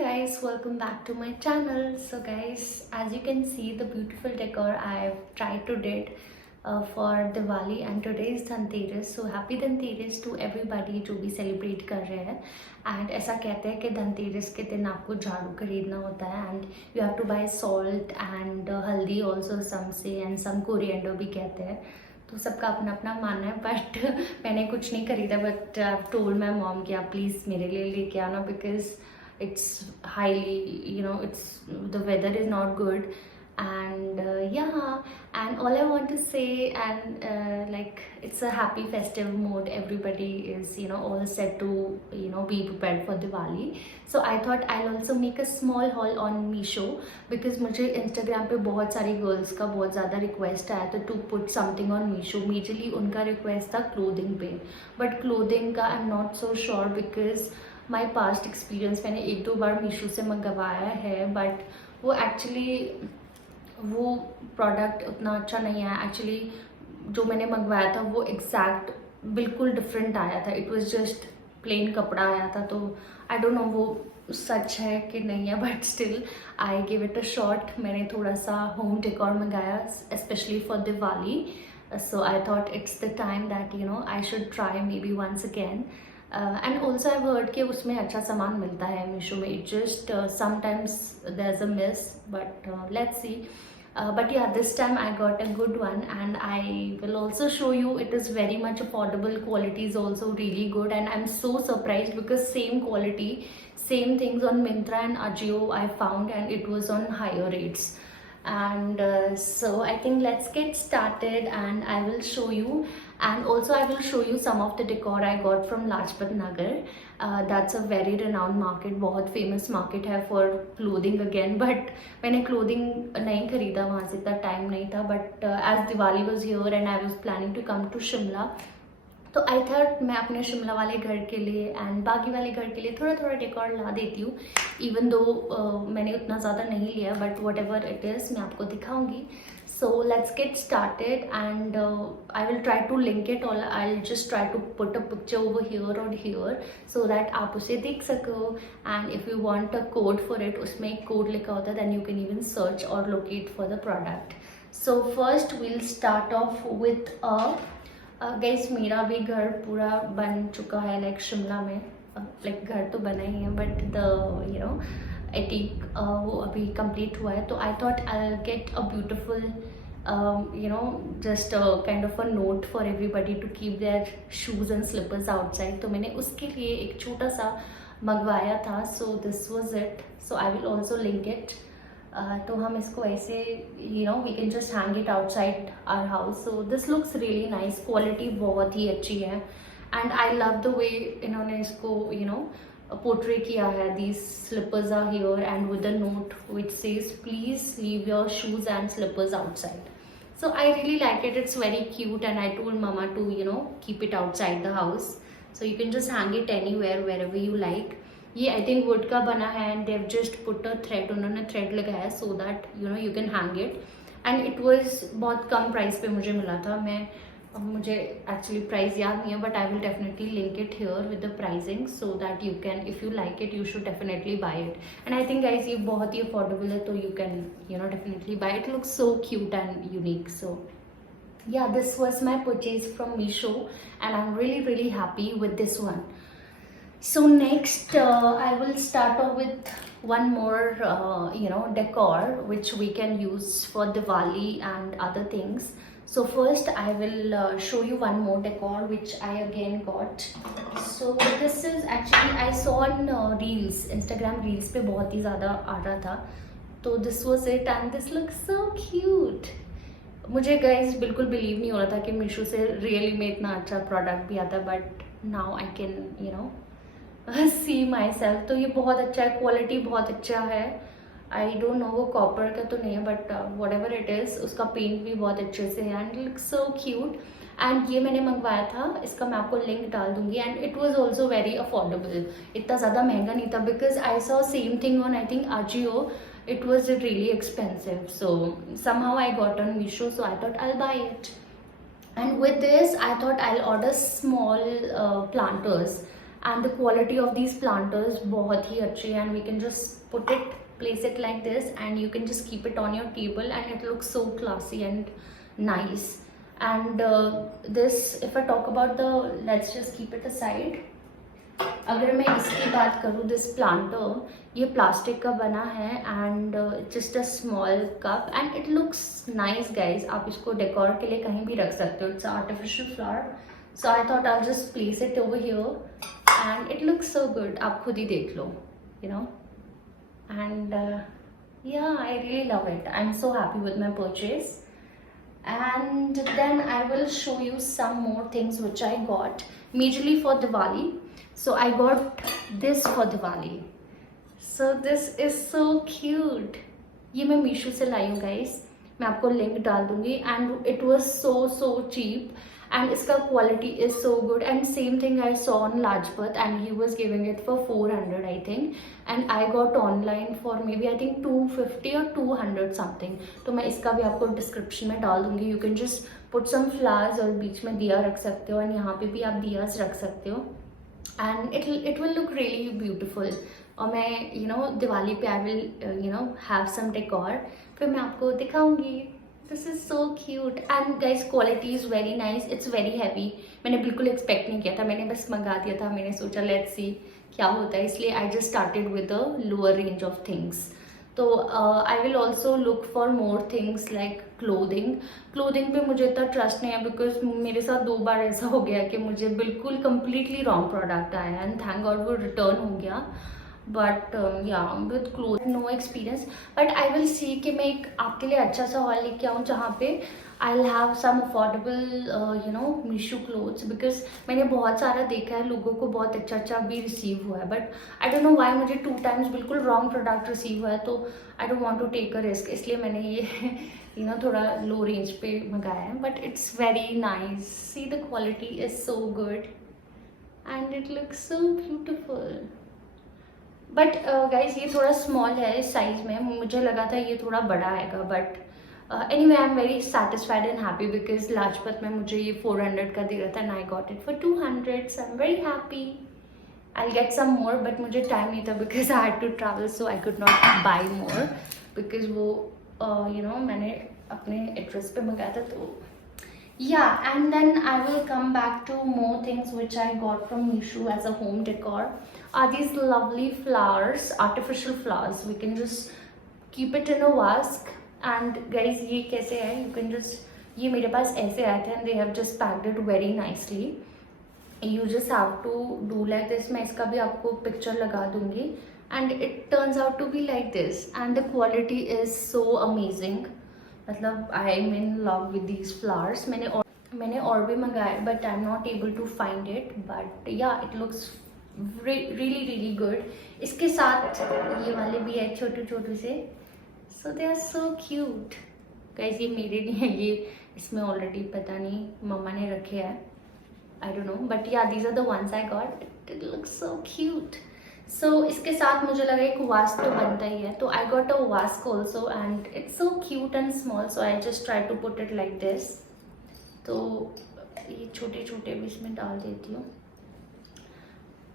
guys, welcome back to my channel. So guys, as you can see the beautiful decor I've tried to did for Diwali, and today is Dhanteras. So happy Dhanteras to everybody जो भी celebrate कर रहे हैं. And ऐसा कहते हैं कि धनतेरस के दिन आपको झाड़ू खरीदना होता है and you have to buy salt and हल्दी also some say and some coriander भी कहते हैं. तो सबका अपना अपना मानना है, बट मैंने कुछ नहीं खरीदा, but I told my mom कि आप प्लीज़ मेरे लिए लेके आना because it's highly, it's the weather is not good. And and all I want to say, and like, it's a happy festive mode. Everybody is all set to be prepared for Diwali. So I thought I'll also make a small haul on Meesho because मुझे Instagram पे बहुत सारी girls का बहुत ज़्यादा request आया था to put something on Meesho. Majorly उनका request था clothing पे, but clothing का I'm not so sure because my past experience, मैंने एक दो बार मीशो से मंगवाया है बट वो एक्चुअली वो प्रोडक्ट उतना अच्छा नहीं आया. एक्चुअली जो मैंने मंगवाया था वो एग्जैक्ट बिल्कुल डिफरेंट आया था. इट वाज जस्ट प्लेन कपड़ा आया था. तो आई डोंट नो वो सच है कि नहीं है, but still I give it a shot. मैंने थोड़ा सा होम डेकोर मंगाया specially for Diwali. So I thought it's the time that I should try maybe once again. And also I word कि उसमें अच्छा सामान मिलता है मीशो में. It just sometimes there is a miss, but let's see. But yeah, this time I got a good one and I will also show you. It is very much affordable. Quality is also really good and I'm so surprised because same quality, same things on Myntra and Ajio I found, and it was on higher rates. And so I think let's get started and I will show you. And also I will show you some of the decor I got from Lajpat Nagar. That's a very renowned market, बहुत famous market है for clothing again. But मैंने clothing नहीं खरीदा वहाँ से, इतना time नहीं था. But as Diwali was here and I was planning to come to Shimla, तो आई थॉट मैं अपने शिमला वाले घर के लिए एंड बाकी वाले घर के लिए थोड़ा थोड़ा डेकोर ला देती हूँ. इवन दो मैंने उतना ज़्यादा नहीं लिया, but whatever it is मैं आपको दिखाऊंगी. So let's get started and I will try to link it all. I will just try to put a picture over here और हियर सो दैट आप उसे देख सको. And if you want a code for it, उसमें एक code लिखा होता है, then you can even search और locate for the product. So first we'll start of with a guys, मेरा भी घर पूरा बन चुका है लाइक शिमला में. लाइक घर तो बना ही है बट द एटीक वो अभी कंप्लीट हुआ है. तो I thought I get a beautiful just kind of a note for everybody to keep their shoes and slippers outside. तो मैंने उसके लिए एक छोटा सा मंगवाया था. So this was it. So I will also link it. तो हम इसको ऐसे we can just hang it outside our house. So this looks really nice. Quality बहुत ही अच्छी है एंड आई लव द वे इन्होंने इसको पोर्ट्रे किया है. These slippers are here and with a note which says please leave your shoes and slippers outside. So I really like it. It's very cute and I told mama to keep it outside the house. So you can just hang it anywhere wherever you like. ये I think wood का बना है and they just put a thread, उन्होंने thread लगाया so that you can hang it. And it was बहुत कम price पे मुझे मिला था. मुझे एक्चुअली प्राइस याद नहीं है, but I will definitely link it here with the pricing so that you can, if you like it, you should definitely buy it. And I think guys ये बहुत ही अफोर्डेबल है, तो you can definitely buy it. Looks so cute and unique. So yeah, this was my purchase from Meesho and I'm really really happy with this one. So next I will start off with one more decor which we can use for Diwali and other things. So first I will show you one more decor which I again got. So this is actually I saw on reels, Instagram reels पे बहुत ही ज़्यादा आ रहा था. तो this was it and this looks so cute. मुझे guys बिल्कुल believe नहीं हो रहा था कि मीशो से रियली में इतना अच्छा प्रोडक्ट भी आता है, but now I can see my self. तो ये बहुत अच्छा है, क्वालिटी बहुत अच्छा है. आई डोंट नो वो कॉपर का तो नहीं है, but whatever it is उसका पेंट भी बहुत अच्छे से है and looks so cute. And ये मैंने मंगवाया था, इसका मैं आपको लिंक डाल दूंगी. And it was also very affordable, इतना ज़्यादा महंगा नहीं था because I saw same thing on I think Ajio. It was really expensive, so somehow I got on Meesho, so I thought I'll buy it. And with this I thought I'll order small planters and the quality of these planters बहुत ही अच्छी है, and we can just put it, place it like this, and you can just keep it on your table and it looks so classy and nice. And this, if I talk about the, let's just keep it aside. अगर मैं इसकी बात करूँ, this planter, ये plastic का बना है and just a small cup and it looks nice guys. आप इसको डेकोर के लिए कहीं भी रख सकते हो. It's artificial flower, so I thought I just place it over here and it looks so good. आप खुद ही देख लो, you know. And yeah, I really love it. I'm so happy with my purchase. And then I will show you some more things which I got majorly for Diwali. So I got this for Diwali. So this is so cute. ये मैं मीशो से लाई हूँ guys. मैं आपको link डाल दूंगी. And it was so cheap. And इसका quality is so good, and same thing I saw on Lajpat and he was giving it for 400 I think, and I got online for maybe I think 250 or 200 something. तो मैं इसका भी आपको description में डाल दूंगी. You can just put some flowers और बीच में दिया रख सकते हो, and यहाँ पे भी आप दियास रख सकते हो, and it will look really beautiful. और मैं दिवाली पे I will have some decor, फिर मैं आपको दिखाऊंगी. This is so cute and guys quality is very nice. It's very heavy. मैंने बिल्कुल एक्सपेक्ट नहीं किया था, मैंने बस मंगा दिया था. मैंने सोचा let's see क्या होता है, इसलिए I just started with a lower range of things. तो I will also look for more things like clothing. Clothing पे मुझे इतना ट्रस्ट नहीं है because मेरे साथ 2 बार ऐसा हो गया कि मुझे बिल्कुल completely wrong product आया and thank God वो return हो गया. But yeah with cloth no experience, but I will see कि मैं एक आपके लिए अच्छा सा हॉल लेके आऊँ जहाँ पे I will have some affordable Meesho clothes, because मैंने बहुत सारा देखा है, लोगों को बहुत अच्छा भी रिसीव हुआ है, but I don't know why मुझे 2 times बिल्कुल रॉन्ग प्रोडक्ट रिसीव हुआ है. तो I don't want to take a risk, इसलिए मैंने ये थोड़ा लो रेंज पे मंगाया है. But it's very nice. See the quality is so good and it looks so beautiful. But guys ये थोड़ा स्मॉल है इस साइज में, मुझे लगा था ये थोड़ा बड़ा आएगा. But anyway I am very satisfied and happy because Lajpat में मुझे ये 400 का दे रहा था and I got it for 200. So I am very happy. I get some more, but मुझे टाइम नहीं था because I had to travel, so I could not buy more because वो मैंने अपने एड्रेस पे मंगाया था. तो yeah, and then I will come back to more things which I got from Meesho as a home decor. Are these lovely flowers, artificial flowers. We can just keep it in a vase. And guys, ये कैसे है? You can just, ये मेरे पास ऐसे आए थे and they have just packed it very nicely. You just have to do like this. मैं इसका भी आपको picture लगा दूंगी. And it turns out to be like this. And the quality is so amazing. मतलब I am in love with these flowers. मैंने और भी मंगाया but I am not able to find it, but yeah it looks really good. इसके साथ ये वाले भी है छोटे से, so they are so cute guys. ये मेरे नहीं है, ये इसमें ऑलरेडी पता नहीं मम्मा ने रखे हैं, I don't know, but yeah these are the ones I got. It looks so cute. So इसके साथ मुझे लगा एक वास्क तो बनता ही है, तो I got a vase also and it's so cute and small, so I just try to put it like this. तो ये छोटे भी इसमें डाल देती हूँ.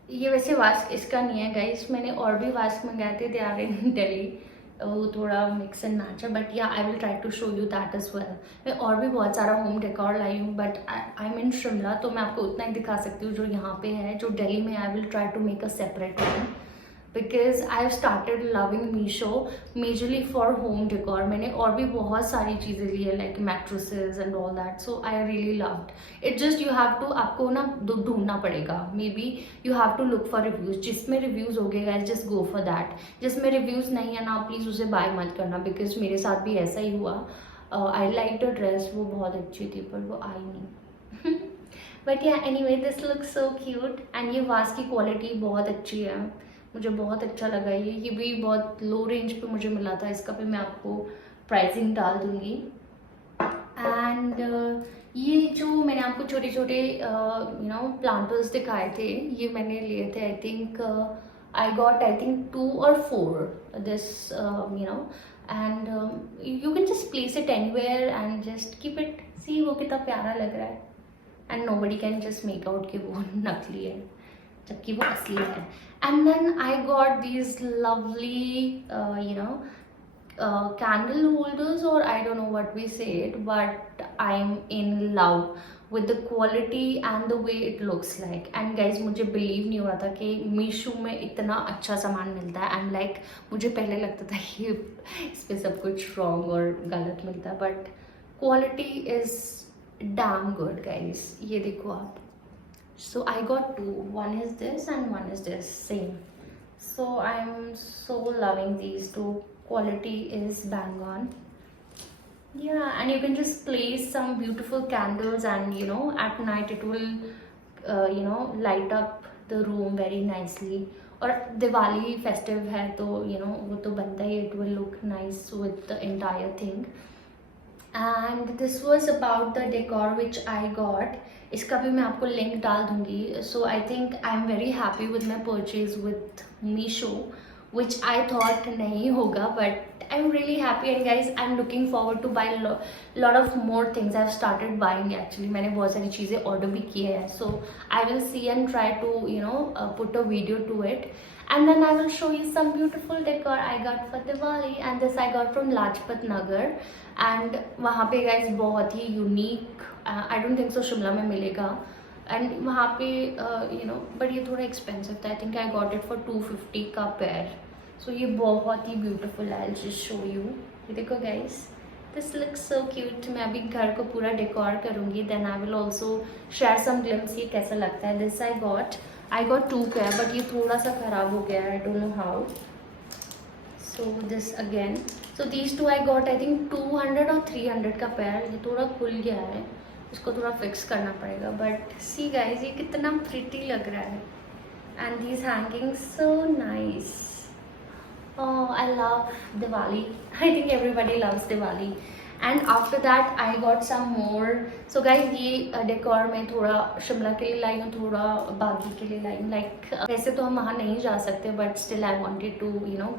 ये वैसे वास्क इसका नहीं है गाइस, मैंने और भी वास्क मंगाए थे, दे आर इन दिल्ली, वो थोड़ा मिक्स एंड मैच है, but yeah I will try to show you that as well. मैं और भी बहुत सारा होम डेकोर लाई हूँ, but I am in Shimla, तो मैं आपको उतना ही दिखा सकती हूँ जो यहाँ पे है. जो दिल्ली में I will try to make a separate one because I have started loving Meesho majorly for home decor. मैंने और भी बहुत सारी चीज़ें ली है like mattresses and all that, so I really loved it. Just you have to, आपको ना ढूंढना पड़ेगा, maybe you have to look for reviews. जिसमें रिव्यूज़ हो गए guys just go for that. जिसमें रिव्यूज़ नहीं है ना, प्लीज़ उसे बाय मत करना बिकॉज मेरे साथ भी ऐसा ही हुआ. आई लाइक द ड्रेस, वो बहुत अच्छी थी पर वो आई नहीं. बट या anyway this looks so cute and ये वास की क्वालिटी बहुत अच्छी है, मुझे बहुत अच्छा लगा. ये भी बहुत लो रेंज पे मुझे मिला था. इसका भी मैं आपको प्राइसिंग डाल दूंगी. एंड ये जो मैंने आपको छोटे प्लांटर्स दिखाए थे, ये मैंने लिए थे I think I got 2 or 4 this and you can just place it anywhere and just keep it. See वो कितना प्यारा लग रहा है and nobody can just make out कि वो नकली है. जबकि वो असली है. And then I got these lovely, candle holders, or I don't know what we say it, but I'm in love with the quality and the way it looks like. And guys, मुझे believe नहीं हो रहा था कि मीशो में इतना अच्छा सामान मिलता है. And like मुझे पहले लगता था कि इस पे सब कुछ wrong और गलत मिलता है, but quality is damn good guys. ये देखो आप. So I got two. One is this and one is this, same. So I'm so loving these two. Quality is bang on. Yeah, and you can just place some beautiful candles, and at night it will light up the room very nicely. और Diwali festive है तो वो तो बनता ही, it will look nice with the entire thing. And this was about the decor which I got. इसका भी मैं आपको लिंक डाल दूंगी. So I think I'm very happy with my purchase with Meesho, which I thought नहीं होगा, but I'm really happy. And guys, I'm looking forward to buy lot of more things. I've started buying actually. मैंने बहुत सारी चीज़ें order भी की है. So I will see and try to put a video to it. And then I will show you some beautiful decor I got for Diwali. And this I got from Lajpat Nagar. And वहाँ पे guys बहुत ही unique. I don't think so Shimla में मिलेगा. And वहाँ पे but ये थोड़ा expensive था. I think I got it for 250 का pair. So ये बहुत ही beautiful है. I'll just show you. ये देखो guys. This looks so cute. मैं अभी घर को पूरा decor करूँगी. Then I will also share some glimpse ये कैसा लगता है. This I got two pair, but ये थोड़ा सा खराब हो गया है. I don't know how. So this again. So these two I got I think 200 or 300 का pair. ये थोड़ा खुल गया है. इसको थोड़ा फिक्स करना पड़ेगा. But see guys, ये कितना pretty लग रहा है. And these hangings so nice. Oh, I love Diwali. I think everybody loves Diwali. And after that I got some more. So guys, ये decor में थोड़ा शिमला के लिए लाई हूँ, थोड़ा बागी के लिए लाई हूँ. Like वैसे तो हम वहाँ नहीं जा सकते, but still I wanted to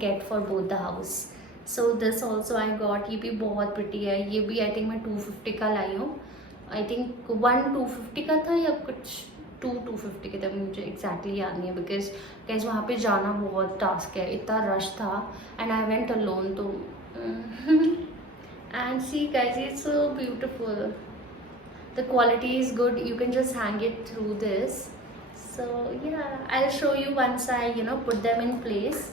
get for both the house. So this also I got. ये भी बहुत pretty है. ये भी I think मैं 250 का लाई हूँ. I think 250 का था या कुछ 250 के थे, मुझे एग्जैक्टली याद नहीं है. बिकॉज गाइस वहाँ पे जाना बहुत टास्क है, इतना रश था. एंड आई वेंट अलोन तो and see guys, it's so beautiful. The quality is good. You can just hang it through this. So yeah I will show you once I put them in place.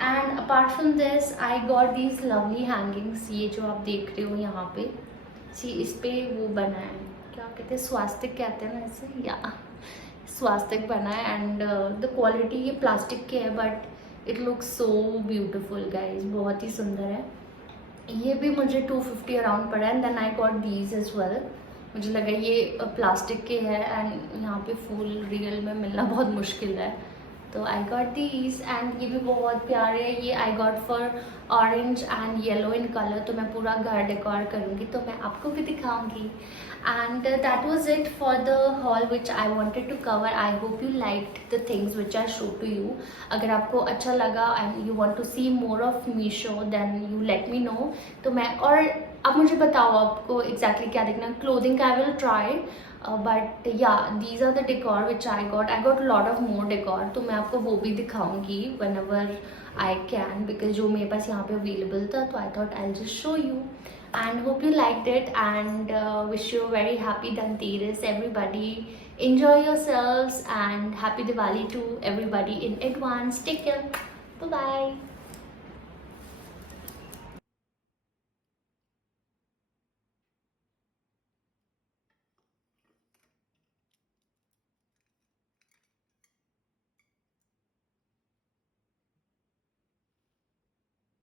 And apart from this I got these lovely hangings. ये जो आप देख रहे हो यहाँ पे, सी इस पे वो बना है, क्या कहते हैं, स्वास्तिक कहते हैं ना इसे, या स्वास्तिक बना है. एंड द क्वालिटी ये प्लास्टिक के है, but it looks so beautiful guys. बहुत ही सुंदर है. ये भी मुझे 250 अराउंड पड़ा है. And then I got these as well. मुझे लगा ये प्लास्टिक के है एंड यहाँ पे फूल रियल में मिलना बहुत मुश्किल है, तो आई गॉट दीज. एंड ये भी बहुत प्यारे है. ये I got for orange and yellow in colour. तो मैं पूरा घर डेकोर करूँगी तो मैं आपको भी दिखाऊंगी. And that was it for the haul which I wanted to cover. I hope you liked the things which I showed to you. अगर आपको अच्छा लगा and you want to see more of Meesho, then you let me know. तो मैं, और अब मुझे बताओ आपको exactly क्या देखना. Clothing I will try, but yeah, these are the decor which I got. I got a lot of more decor, तो मैं आपको वो भी दिखाऊंगी whenever I can, because जो मेरे पास यहाँ पे available था, तो I thought I'll just show you. And hope you liked it, and wish you a very happy Dhanteras everybody. Enjoy yourselves and happy Diwali to everybody in advance. Take care. Bye bye.